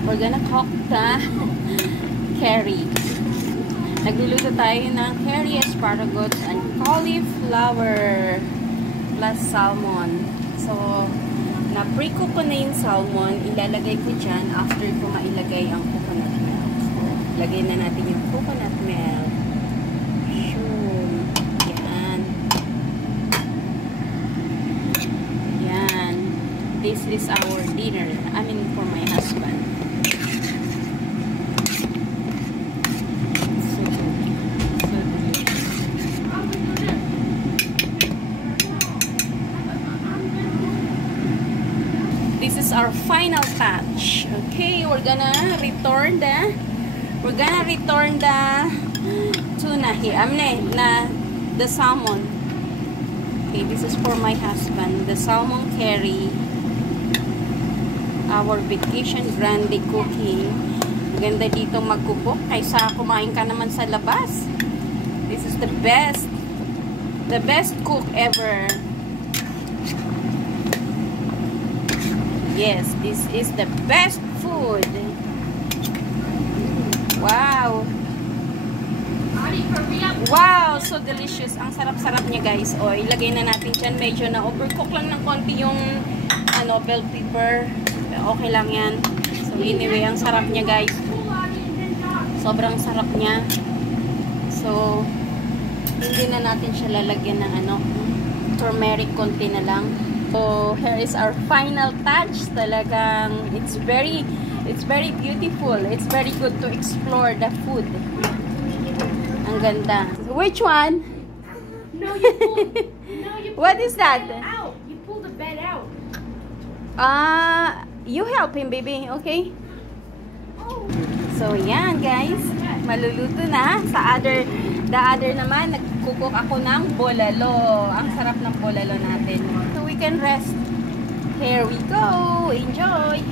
We're gonna cook the curry. Nagluluto tayo ng curry, asparagus, and cauliflower plus salmon. So, na-pre-cook ko na yung salmon. Ilalagay ko dyan after ko mailagay ang coconut milk. So, lagay na natin yung coconut milk. Yan. This is our dinner. I mean, for my husband. This is our final touch. Okay, we're gonna return the tuna here. The salmon. Okay, this is for my husband. The salmon curry. Our vacation grande cooking. Maganda dito magkukok kaysa kumain ka naman sa labas. This is the best cook ever. Yes, this is the best food. Wow. Wow, so delicious. Ang sarap-sarap niya, guys. O, ilagay na natin dyan. Medyo na overcook lang ng konti yung bell pepper. Okay lang yan. So, anyway, ang sarap niya, guys. Sobrang sarap niya. So, hindi na natin siya lalagyan ng turmeric konti na lang. So, here is our final touch. Talagang, it's very beautiful. It's very good to explore the food. Ang ganda. Which one? No, you pulled. No, you pulled What is that? Out. You pulled the bed out. You help him, baby. Okay? Oh. So, yan, guys. Maluluto na. The other naman, nagkukok ako ng bolalo. Ang sarap ng bolalo natin. So, we can rest. Here we go. Enjoy.